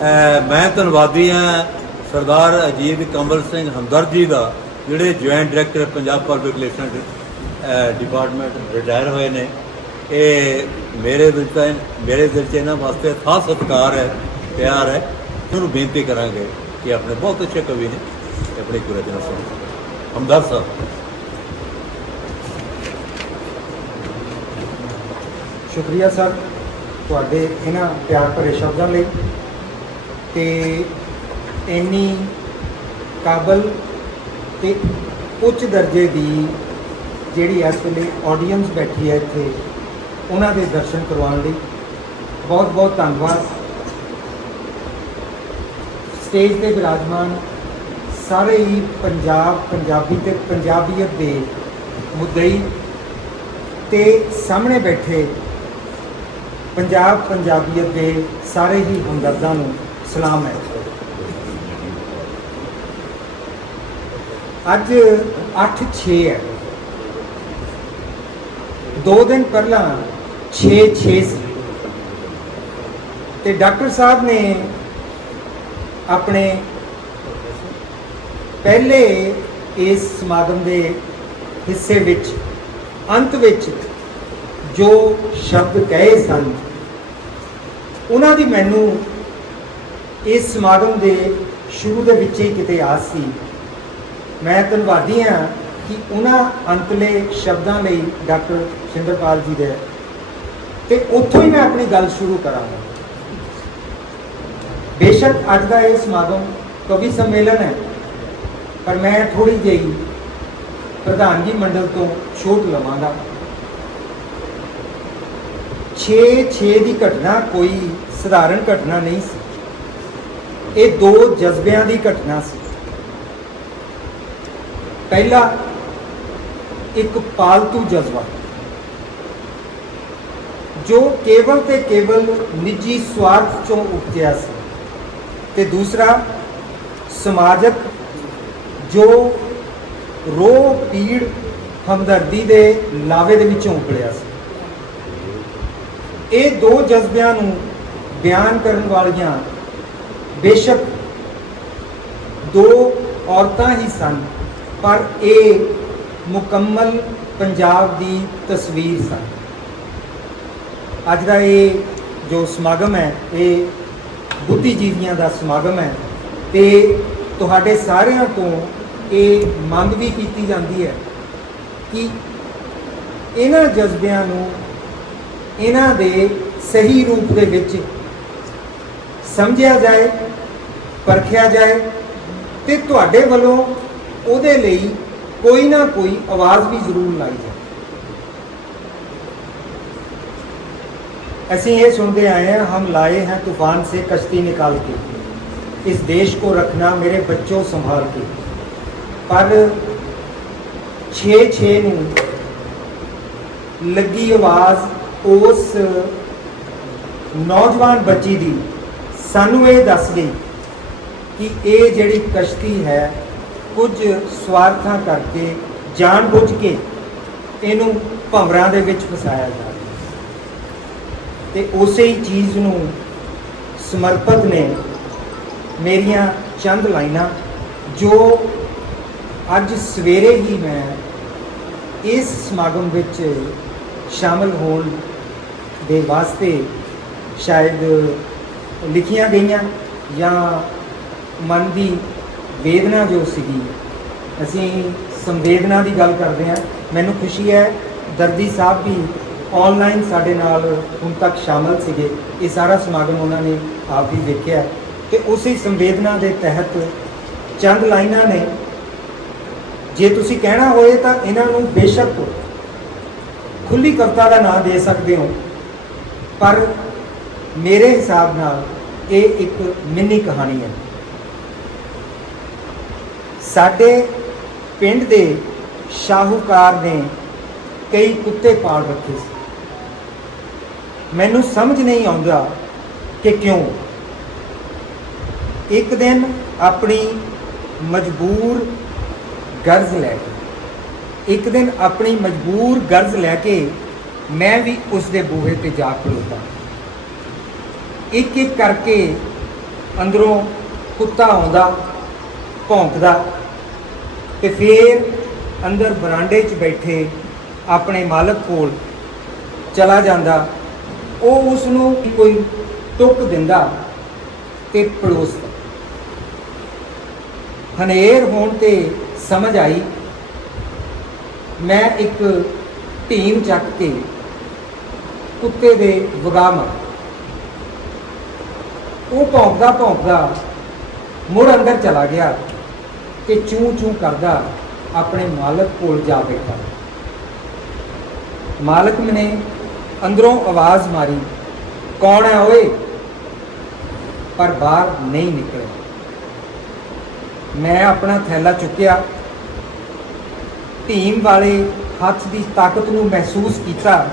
ਮੈਂ ਧੰਨਵਾਦੀ ਹਾਂ ਸਰਦਾਰ ਅਜੀਤ ਕੰਵਲ ਸਿੰਘ ਹਮਦਰਦ ਜੀ ਦਾ, ਜਿਹੜੇ joint director Punjab public relation department retire ਹੋਏ ਨੇ। ਇਹ ਮੇਰੇ ਦਿਲ ਤਾਂ ਮੇਰੇ ਦਿਲ 'ਚ ਇਹਨਾਂ ਵਾਸਤੇ ਖਾਸ ਸਤਿਕਾਰ ਹੈ, ਪਿਆਰ ਹੈ। ਤੁਹਾਨੂੰ ਬੇਨਤੀ ਕਰਾਂਗੇ ਕਿ ਆਪਣੇ ਬਹੁਤ ਅੱਛੇ ਕਵੀ ਨੇ ਆਪਣੇ ਆਪਣੀ ਪੂਰੇ ਦਿਨ ਸੁਣੋ। ਸਾਹਿਬ। ਸ਼ੁਕਰੀਆ ਸਰ, ਤੁਹਾਡੇ ਇਹਨਾਂ ਪਿਆਰ ਭਰੇ ਸ਼ਬਦਾਂ ਲਈ। ਤੇ ਇੰਨੀ ਕਾਬਲ ਤੇ ਉੱਚ ਦਰਜੇ ਦੀ ਜਿਹੜੀ ਇਸ ਵੇਲੇ ਆਡੀਅנס ਬੈਠੀ ਹੈ ਇੱਥੇ, ਉਹਨਾਂ ਦੇ ਦਰਸ਼ਨ ਕਰਵਾਉਣ ਲਈ ਬਹੁਤ ਬਹੁਤ ਧੰਨਵਾਦ। ਸਟੇਜ ਤੇ ਵਿਰਾਜਮਾਨ ਸਾਰੇ ਹੀ ਪੰਜਾਬ, ਪੰਜਾਬੀ ਤੇ ਪੰਜਾਬੀਅਤ ਦੇ ਮੁੱਦਈ ਤੇ ਸਾਹਮਣੇ ਬੈਠੇ ਪੰਜਾਬ, ਪੰਜਾਬੀਅਤ ਦੇ ਸਾਰੇ ਹੀ ਹਮਦਰਦਾਂ ਨੂੰ ਸਲਾਮ ਹੈ। ਅੱਜ 8-6 ਹੈ। ਦੋ ਦਿਨ ਪਹਿਲਾਂ 6-6 ਸੀ। ਤੇ ਡਾਕਟਰ ਸਾਹਿਬ ਨੇ ਆਪਣੇ ਪਹਿਲੇ ਇਸ ਸਮਾਗਮ ਦੇ ਹਿੱਸੇ ਵਿੱਚ, ਅੰਤ ਵਿੱਚ ਜੋ ਸ਼ਬਦ ਕਹੇ ਸਨ, ਉਹਨਾਂ ਦੀ ਮੈਨੂੰ ਇਸ ਸਮਾਗਮ ਦੇ ਸ਼ੁਰੂ ਦੇ ਵਿੱਚ ਹੀ ਕਿਤੇ ਆਸ ਸੀ। ਮੈਂ ਧੰਨਵਾਦੀ ਹਾਂ ਕਿ ਉਹਨਾਂ ਅੰਤਲੇ ਸ਼ਬਦਾਂ ਲਈ ਡਾਕਟਰ ਸਿੰਦਰਪਾਲ ਜੀ ਦੇ। ਤੇ ਉੱਥੋਂ ਹੀ ਮੈਂ ਆਪਣੀ ਗੱਲ ਸ਼ੁਰੂ ਕਰਾਂਗਾ। ਬੇਸ਼ੱਕ ਅੱਜ ਦਾ ਇਹ ਸਮਾਗਮ ਕਵੀ ਸੰਮੇਲਨ ਹੈ, ਪਰ ਮੈਂ ਥੋੜੀ ਜਿਹੀ ਪ੍ਰਧਾਨਗੀ ਮੰਡਲ ਤੋਂ ਛੋਟ ਲਵਾਂਗਾ। 6-6 ਦੀ ਘਟਨਾ ਕੋਈ ਸਧਾਰਨ ਘਟਨਾ ਨਹੀਂ ਸੀ। ਇਹ ਦੋ ਜਜ਼ਬਿਆਂ ਦੀ ਘਟਨਾ ਸੀ। ਪਹਿਲਾ, ਇੱਕ ਪਾਲਤੂ ਜਜ਼ਬਾ, ਜੋ ਕੇਵਲ ਤੇ ਕੇਵਲ ਨਿੱਜੀ ਸਵਾਰਥ ਚੋਂ ਉਪਜਿਆ ਸੀ ਤੇ ਦੂਸਰਾ, ਸਮਾਜਕ ਜੋ ਰੋ ਪੀੜ ਹਮਦਰਦੀ ਦੇ ਲਾਵੇ ਦੇ ਵਿੱਚੋਂ ਉਪਲਿਆ ਸੀ। ਇਹ ਦੋ ਜਜ਼ਬਿਆਂ ਨੂੰ ਬਿਆਨ ਕਰਨ ਵਾਲੀਆਂ ਬੇਸ਼ੱਕ ਦੋ ਔਰਤਾਂ ਹੀ ਸਨ, ਪਰ ਇਹ ਮੁਕੰਮਲ ਪੰਜਾਬ ਦੀ ਤਸਵੀਰ ਸਨ। ਅੱਜ ਦਾ ਇਹ ਜੋ ਸਮਾਗਮ ਹੈ, ਇਹ ਬੁੱਧੀਜੀਵੀਆਂ ਦਾ ਸਮਾਗਮ ਹੈ ਤੇ ਤੁਹਾਡੇ ਸਾਰਿਆਂ ਤੋਂ ਇਹ ਮੰਗ ਵੀ ਕੀਤੀ ਜਾਂਦੀ ਹੈ ਕਿ ਇਹਨਾਂ ਜਜ਼ਬਿਆਂ ਨੂੰ ਇਹਨਾਂ ਦੇ ਸਹੀ ਰੂਪ ਦੇ ਵਿੱਚ ਸਮਝਿਆ ਜਾਏ, ਪਰਖਿਆ ਜਾਏ ਤੇ ਤੁਹਾਡੇ ਵੱਲੋਂ ਉਹਦੇ ਲਈ ਕੋਈ ਨਾ ਕੋਈ ਆਵਾਜ਼ ਵੀ ਜ਼ਰੂਰ ਲਾਈ ਜਾਏ ਅਸੀਂ ਇਹ ਸੁਣਦੇ ਆਏ ਹਾਂ, ਹਮ ਲਾਏ ਹੈ ਤੂਫਾਨ ਸੇ ਕਸ਼ਤੀ ਨਿਕਾਲ ਕੇ। ਇਸ ਦੇਸ਼ ਕੋ ਰੱਖਣਾ ਮੇਰੇ ਬੱਚੋ ਸੰਭਾਲ ਕੇ। ਪਰ 6 6 ਨੂੰ ਲੱਗੀ ਆਵਾਜ਼ ਉਸ ਨੌਜਵਾਨ ਬੱਚੀ ਦੀ ਸਾਨੂੰ ਇਹ ਦੱਸ ਗਈ ਕਿ ਇਹ ਜਿਹੜੀ ਕਸ਼ਤੀ ਹੈ, ਕੁਝ ਸਵਾਰਥਾਂ ਕਰਕੇ, ਜਾਣਬੁੱਝ ਕੇ ਇਹਨੂੰ ਭੰਵਰਾਂ ਦੇ ਵਿੱਚ ਫਸਾਇਆ ਜਾ ਰਿਹਾ ਤੇ ਉਸੇ ਹੀ ਚੀਜ਼ ਨੂੰ ਸਮਰਪਿਤ ਨੇ ਮੇਰੀਆਂ ਚੰਦ ਲਾਈਨਾਂ, ਜੋ ਅੱਜ ਸਵੇਰੇ ਹੀ ਮੈਂ ਇਸ ਸਮਾਗਮ ਵਿੱਚ ਸ਼ਾਮਲ ਹੋਣ ਦੇ ਵਾਸਤੇ ਸ਼ਾਇਦ ਲਿਖੀਆਂ ਗਈਆਂ ਜਾਂ ਮਨ ਦੀ ਵੇਦਨਾ ਜੋ ਸੀਗੀ। ਅਸੀਂ ਸੰਵੇਦਨਾ ਦੀ ਗੱਲ ਕਰਦੇ ਹਾਂ। ਮੈਨੂੰ ਖੁਸ਼ੀ ਹੈ, ਦਰਦੀ ਸਾਹਿਬ ਵੀ ਆਨਲਾਈਨ ਸਾਡੇ ਨਾਲ ਹੁਣ ਤੱਕ ਸ਼ਾਮਲ ਸੀਗੇ। ਇਹ ਸਾਰਾ ਸਮਾਗਮ ਉਹਨਾਂ ਨੇ ਆਪ ਹੀ ਵੇਖਿਆ। ਤੇ ਉਸੇ ਸੰਵੇਦਨਾ ਦੇ ਤਹਿਤ ਚੰਦ ਲਾਈਨਾਂ ਨੇ, ਜੇ ਤੁਸੀਂ ਕਹਿਣਾ ਹੋਏ ਤਾਂ ਇਹਨਾਂ ਨੂੰ ਬੇਸ਼ੱਕ ਖੁੱਲੀ ਕਵਿਤਾ ਦਾ ਨਾਮ ਦੇ ਸਕਦੇ ਹੋ। ਪਰ ਮੇਰੇ ਹਿਸਾਬ ਨਾਲ ਇਹ ਇੱਕ ਮਿੰਨੀ ਕਹਾਣੀ ਹੈ। ਸਾਡੇ ਪਿੰਡ ਦੇ ਸ਼ਾਹੂਕਾਰ ਨੇ ਕਈ ਕੁੱਤੇ ਪਾਲ ਰੱਖੇ ਸੀ। ਮੈਨੂੰ ਸਮਝ ਨਹੀਂ ਆਉਂਦਾ ਕਿ ਕਿਉਂ। ਇੱਕ ਦਿਨ ਆਪਣੀ ਮਜਬੂਰ ਗਰਜ਼ ਲੈ ਕੇ, ਇੱਕ ਦਿਨ ਆਪਣੀ ਮਜਬੂਰ ਗਰਜ਼ ਲੈ ਕੇ ਮੈਂ ਵੀ ਉਸ ਦੇ ਬੂਹੇ ਤੇ ਜਾ ਖਲੋਤਾ ਇੱਕ ਇੱਕ ਕਰਕੇ ਅੰਦਰੋਂ ਕੁੱਤਾ ਆਉਂਦਾ, ਭੌਂਕਦਾ ਤੇ ਫਿਰ ਅੰਦਰ ਬਰਾਂਡੇ 'ਚ ਬੈਠੇ ਆਪਣੇ ਮਾਲਕ ਕੋਲ ਚਲਾ ਜਾਂਦਾ। ਉਹ ਉਸ ਨੂੰ ਕੋਈ ਟੁੱਕ ਦਿੰਦਾ ਤੇ ਪੜੋਸਦਾ। ਹਨੇਰ ਹੋਣ ਤੇ ਸਮਝ ਆਈ, ਮੈਂ ਇੱਕ ਟੀਮ ਚੱਕ ਕੇ ਕੁੱਤੇ ਦੇ ਵਗਾ ਮਾਰ। ਉਹ ਭੌਂਕਦਾ ਭੌਂਕਦਾ ਮੁੜ ਅੰਦਰ ਚਲਾ ਗਿਆ ਤੇ ਚੂੰ ਚੂ ਕਰਦਾ ਆਪਣੇ ਮਾਲਕ ਕੋਲ ਜਾ ਬੈਠਾ। ਮਾਲਕ ਨੇ ਅੰਦਰੋਂ ਆਵਾਜ਼ ਮਾਰੀ, ਕੌਣ ਹੈ ਓਏ? ਪਰ ਬਾਹਰ ਨਹੀਂ ਨਿਕਲਿਆ। ਮੈਂ ਆਪਣਾ ਥੈਲਾ ਚੁੱਕਿਆ। ਧੀਮ ਵਾਲੇ ਹੱਥ ਦੀ ਤਾਕਤ ਨੂੰ ਮਹਿਸੂਸ ਕੀਤਾ।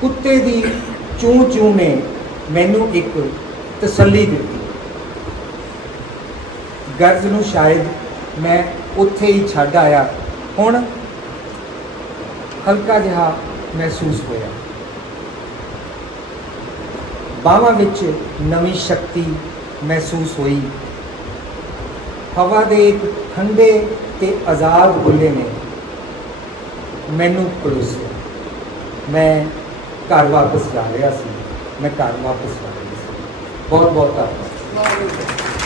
ਕੁੱਤੇ ਦੀ ਚੂੰ ਚੂ ਨੇ ਮੈਨੂੰ ਇੱਕ ਤਸੱਲੀ ਦਿੱਤੀ। ਗਰਜ਼ ਨੂੰ ਸ਼ਾਇਦ ਮੈਂ ਉੱਥੇ ਹੀ ਛੱਡ ਆਇਆ। ਹੁਣ ਹਲਕਾ ਜਿਹਾ ਮਹਿਸੂਸ ਹੋਇਆ। ਬਾਹਾਂ ਵਿੱਚ ਨਵੀਂ ਸ਼ਕਤੀ ਮਹਿਸੂਸ ਹੋਈ। ਹਵਾ ਦੇ ਇੱਕ ਠੰਡੇ ਤੇ ਆਜ਼ਾਦ ਬੁੱਲੇ ਨੇ ਮੈਨੂੰ ਪਲੋਸਿਆ ਮੈਂ ਘਰ ਵਾਪਸ ਜਾ ਰਿਹਾ ਸੀ। ਮੈਂ ਘਰ ਵਾਪਸ ਜਾ ਰਿਹਾ ਸੀ ਬਹੁਤ ਬਹੁਤ ਧੰਨਵਾਦ ਵਾਹਿਗੁਰੂ